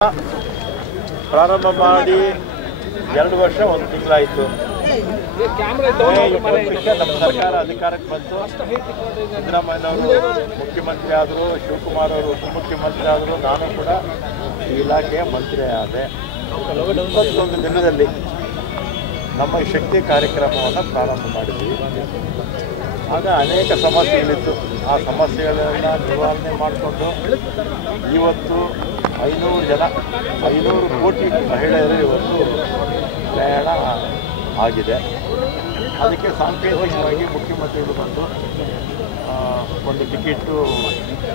ಪ್ರಾರಂಭ ಮಾಡಿ 2 ವರ್ಷ 1 ತಿಂಗಳಾಯಿತು. ನಮ್ಮ ಸರ್ಕಾರ ಅಧಿಕಾರಕ್ಕೆ ಬಂತು. ಸಿದ್ದರಾಮಯ್ಯನವರು ಮುಖ್ಯಮಂತ್ರಿ ಆದರು, ಶಿವಕುಮಾರ್ ಅವರು ಉಪಮುಖ್ಯಮಂತ್ರಿ ಆದರು, ನಾನು ಕೂಡ ಈ ಇಲಾಖೆಯ ಮಂತ್ರಿ ಆದೆ. 21 ದಿನದಲ್ಲಿ ನಮ್ಮ ಶಕ್ತಿ ಕಾರ್ಯಕ್ರಮವನ್ನು ಪ್ರಾರಂಭ ಮಾಡಿದ್ವಿ. ಆಗ ಅನೇಕ ಸಮಸ್ಯೆಗಳಿತ್ತು. ಆ ಸಮಸ್ಯೆಗಳನ್ನ ನಿವಾರಣೆ ಮಾಡಿಕೊಂಡು ಇವತ್ತು 500 ಕೋಟಿ ಮಹಿಳೆಯರು ಇವತ್ತು ಪ್ರಯಾಣ ಆಗಿದೆ. ಅದಕ್ಕೆ ಸಾಂಕೇತಿಕವಾಗಿ ಮುಖ್ಯಮಂತ್ರಿಗಳು ಬಂದು ಒಂದು ಟಿಕೆಟು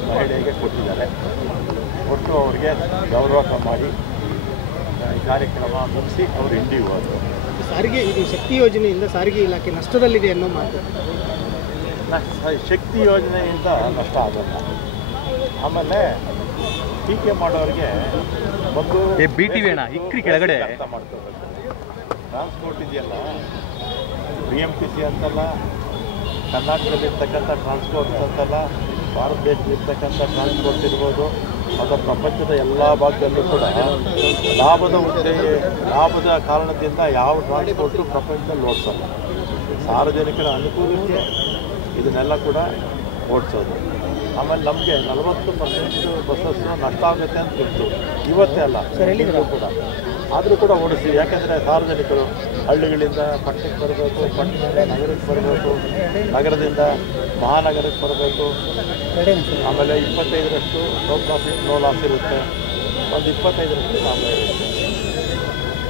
ಮಹಿಳೆಗೆ ಕೊಟ್ಟಿದ್ದಾರೆ. ಕೊಟ್ಟು ಅವರಿಗೆ ಗೌರವ ಮಾಡಿ ಈ ಕಾರ್ಯಕ್ರಮ ಮುಗಿಸಿ ಅವರು ಇಂಡಿಗೆ ಹೋದರು. ಸಾರಿಗೆ ಇದು ಶಕ್ತಿ ಯೋಜನೆಯಿಂದ ಸಾರಿಗೆ ಇಲಾಖೆ ನಷ್ಟದಲ್ಲಿದೆ ಅನ್ನೋ ಮಾತು. ಶಕ್ತಿ ಯೋಜನೆಯಿಂದ ನಷ್ಟ ಆಗಲ್ಲ. ಆಮೇಲೆ ಟೀಕೆ ಮಾಡೋರಿಗೆ ಒಂದು ಕೆಳಗಡೆ ಅರ್ಥ ಮಾಡ್ಕೋಬೇಕು. ಟ್ರಾನ್ಸ್ಪೋರ್ಟ್ ಇದೆಯಲ್ಲ, BMTC ಅಂತಲ್ಲ, ಕರ್ನಾಟಕದಲ್ಲಿರ್ತಕ್ಕಂಥ ಟ್ರಾನ್ಸ್ಪೋರ್ಟ್ ಅಂತಲ್ಲ, ಭಾರತ ದೇಶದಲ್ಲಿರ್ತಕ್ಕಂಥ ಟ್ರಾನ್ಸ್ಪೋರ್ಟ್ ಇರ್ಬೋದು, ಅಥವಾ ಪ್ರಪಂಚದ ಎಲ್ಲ ಭಾಗದಲ್ಲೂ ಕೂಡ ಲಾಭದ ಕಾರಣದಿಂದ ಯಾವ ಟ್ರಾನ್ಸ್ಪೋರ್ಟು ಪ್ರಪಂಚದಲ್ಲಿ ಓಡಿಸಲ್ಲ. ಸಾರ್ವಜನಿಕರ ಅನುಕೂಲಕ್ಕೆ ಇದನ್ನೆಲ್ಲ ಕೂಡ ಓಡಿಸೋದು. ಆಮೇಲೆ ನಮಗೆ 40% ಬಸ್ಸಸ್ಸು ನಷ್ಟ ಆಗುತ್ತೆ ಅಂತ ಇತ್ತು. ಇವತ್ತೇ ಅಲ್ಲ ಕೂಡ, ಆದರೂ ಕೂಡ ಓಡಿಸ್ತೀವಿ. ಯಾಕೆಂದರೆ ಸಾರ್ವಜನಿಕರು ಹಳ್ಳಿಗಳಿಂದ ಪಟ್ಟಣಕ್ಕೆ ಬರಬೇಕು, ಪಟ್ಟಣದಿಂದ ನಗರಕ್ಕೆ ಬರಬೇಕು, ನಗರದಿಂದ ಮಹಾನಗರಕ್ಕೆ ಬರಬೇಕು. ಆಮೇಲೆ 25ರಷ್ಟು ನೋ ಪ್ರಾಫಿಟ್ ನೋ ಲಾಸ್ ಇರುತ್ತೆ, ಒಂದು 25ರಷ್ಟು ಲಾಭ ಇರುತ್ತೆ.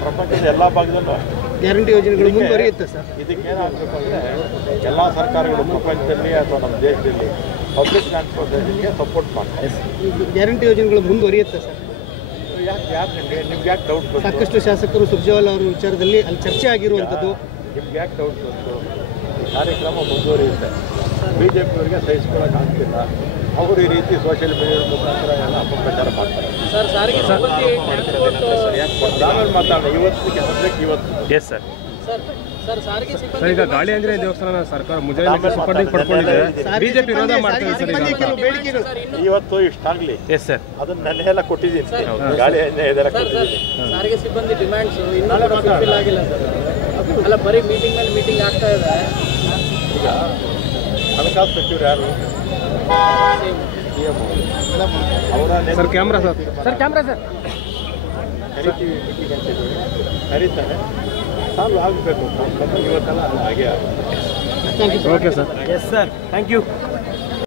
ಪ್ರಪಂಚದ ಎಲ್ಲ ಭಾಗದಲ್ಲೂ ಗ್ಯಾರಂಟಿ ಯೋಜನೆಗಳು ಮುಂದುವರಿಯುತ್ತೆ ಸರ್. ಇದಕ್ಕೇನಾಗಬೇಕು ಅಂದರೆ ಎಲ್ಲ ಸರ್ಕಾರಗಳು ಪ್ರಪಂಚದಲ್ಲಿ ಅಥವಾ ನಮ್ಮ ದೇಶದಲ್ಲಿ ಪಬ್ಲಿಕ್ ಟ್ರಾನ್ಸ್ಪೋರ್ಟೇಷನ್ಗೆ ಸಪೋರ್ಟ್ ಮಾಡ್ತಾರೆ. ಗ್ಯಾರಂಟಿ ಯೋಜನೆಗಳು ಮುಂದುವರಿಯುತ್ತೆ ಸರ್. ನಿಮ್ಗೆ ಯಾಕೆ ಡೌಟ್ ಬಂತು? ಸಾಕಷ್ಟು ಶಾಸಕರು ಸುರ್ಜೇವಾಲಾ ಅವರ ವಿಚಾರದಲ್ಲಿ ಅಲ್ಲಿ ಚರ್ಚೆ ಆಗಿರುವಂಥದ್ದು. ನಿಮ್ಗೆ ಯಾಕೆ ಡೌಟ್ ಬಂತು? ಈ ಕಾರ್ಯಕ್ರಮ ಮುಂದುವರಿಯುತ್ತೆ. BJPಯವರಿಗೆ ಸಹಿಸ್ಕೊಳ್ಳೋಕ್ಕಾಗ್ತಿಲ್ಲ. ಅವರು ಈ ರೀತಿ ಸೋಷಿಯಲ್ ಮೀಡಿಯಾದ ಮುಖಾಂತರ ಎಲ್ಲ ಅಪಪ್ರಚಾರ ಮಾಡ್ತಾರೆ. ಆಮೇಲೆ ಮಾತಾಡೋಣ. ಇವತ್ತಿಗೆ ಸಬ್ಜೆಕ್ಟ್ ಇವತ್ತು. Yes sir. ಸರ್ ಈಗ ಗಾಳಿ ಆಂಜನೇಯ ದೇವಸ್ಥಾನ ಸರ್ಕಾರ ಮುಜರಾಯಿ ಪಡ್ಕೊಂಡಿದೆ. ಬಿಜೆಪಿ ವಿರೋಧ ಮಾಡ್ತಾರೆ ಸರ್. ಇವತ್ತು ಇಷ್ಟಾಗಲಿ. Yes sir. ಅದನ್ನ ನೆನ್ನೆಲ್ಲ ಕೊಟ್ಟಿದ್ದೀನಿ. ಗಾಳಿ ಆಂಜನೇಯ ಕೊಟ್ಟಿದ್ದೀನಿ. ಸಾರಿಗೆ ಸಿಬ್ಬಂದಿ ಡಿಮ್ಯಾಂಡ್ಸ್ ಇನ್ನೂ ಫುಲ್ಫಿಲ್ ಆಗಿಲ್ಲ ಸರ್. ಅಲ್ಲ, ಬರೀ ಮೀಟಿಂಗ್ ಮೇಲೆ ಮೀಟಿಂಗ್ ಆಗ್ತಾ ಇದೆ. ಈಗ ಹಣಕಾಸು ಸಚಿವರು ಯಾರು? ಅವರ ಸರ್ ಕ್ಯಾಮ್ರಾ ಸರ್. ಕರಿತೀವಿ ಮೀಟಿಂಗ್ ಅಂತಿದ್ದೀವಿ. ಕರೀತಾರೆ, ಸಾಲ್ವ್ ಆಗಬೇಕು. ಇವತ್ತೆಲ್ಲ ಹಾಗೆ ಆಗುತ್ತೆ. Okay sir. Yes sir, thank you.